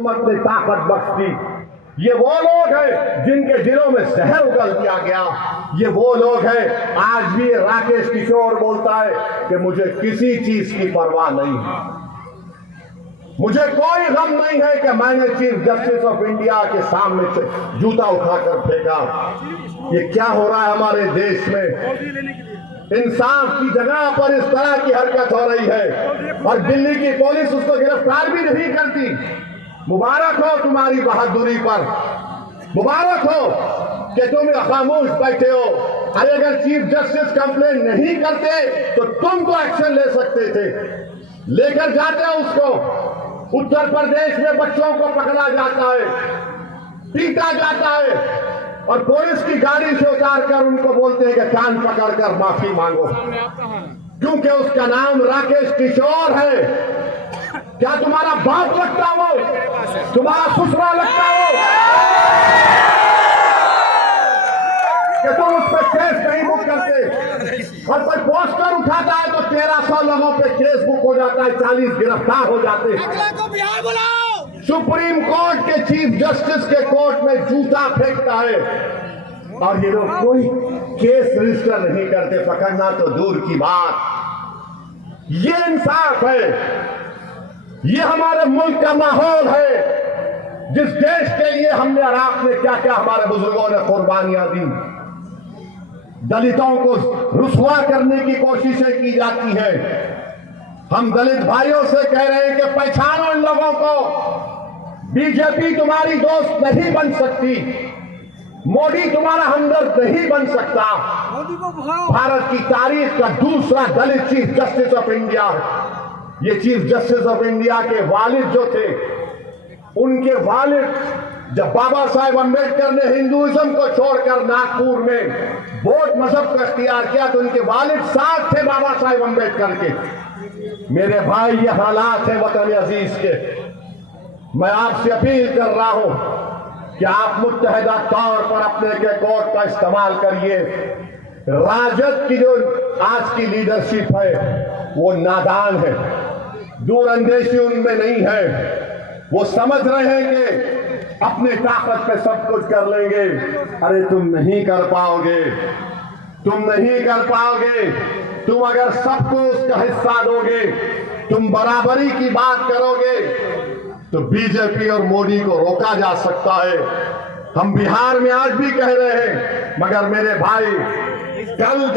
ने ताकत बख्श दी। ये वो लोग हैं जिनके दिलों में जहर उगल दिया गया। ये वो लोग हैं, आज भी राकेश किशोर बोलता है कि मुझे किसी चीज की परवाह नहीं है, मुझे कोई गम नहीं है कि मैंने चीफ जस्टिस ऑफ इंडिया के सामने जूता उठाकर फेंका। ये क्या हो रहा है हमारे देश में? इंसाफ की जगह पर इस तरह की हरकत हो रही है और दिल्ली की पुलिस उसको गिरफ्तार भी नहीं करती। मुबारक हो तुम्हारी बहादुरी पर, मुबारक हो कि तुम खामोश बैठे हो। अरे अगर चीफ जस्टिस कंप्लेन नहीं करते तो तुम तो एक्शन ले सकते थे, लेकर जाते हो उसको। उत्तर प्रदेश में बच्चों को पकड़ा जाता है, पीटा जाता है और पुलिस की गाड़ी से उतार कर उनको बोलते हैं कि कान पकड़कर माफी मांगो, क्योंकि उसका नाम राकेश किशोर है। क्या तुम्हारा बाप लगता हो, तुम्हारा ससुरा लगता हो कि तुम उस पर केस नहीं बुक करते? और कोई पोस्टर उठाता है तो 1300 लोगों पे केस बुक हो जाता है, 40 गिरफ्तार हो जाते हैं। सुप्रीम कोर्ट के चीफ जस्टिस के कोर्ट में जूता फेंकता है और ये लोग कोई केस रजिस्टर नहीं करते, पकड़ना तो दूर की बात। ये इंसाफ है, ये हमारे मुल्क का माहौल है जिस देश के लिए हमने और आपने क्या क्या हमारे बुजुर्गों ने कुर्बानियां दी। दलितों को रुसवा करने की कोशिशें की जाती है। हम दलित भाइयों से कह रहे हैं कि पहचानो इन लोगों को। बीजेपी तुम्हारी दोस्त नहीं बन सकती, मोदी तुम्हारा हमदर्द नहीं बन सकता। भारत की तारीख का दूसरा दलित चीफ जस्टिस ऑफ इंडिया है। ये चीफ जस्टिस ऑफ इंडिया के वालिद जो थे, उनके वालिद जब बाबा साहेब अम्बेडकर ने हिंदुइज्म को छोड़कर नागपुर में बौद्ध मजहब का इख्तियार किया तो उनके वालिद साथ थे बाबा साहेब अम्बेडकर के। मेरे भाई, ये हालात है वतन अजीज के। मैं आपसे अपील कर रहा हूं कि आप मुत्तहिदा तौर पर अपने के कोर्ट का इस्तेमाल करिए। राजद की जो आज की लीडरशिप है वो नादान है, दूरअंदेशी उनमें नहीं है। वो समझ रहे हैं कि अपने ताकत पे सब कुछ कर लेंगे। अरे तुम नहीं कर पाओगे, तुम नहीं कर पाओगे। तुम अगर सबको उसका हिस्सा दोगे, तुम बराबरी की बात करोगे तो बीजेपी और मोदी को रोका जा सकता है। हम बिहार में आज भी कह रहे हैं, मगर मेरे भाई कल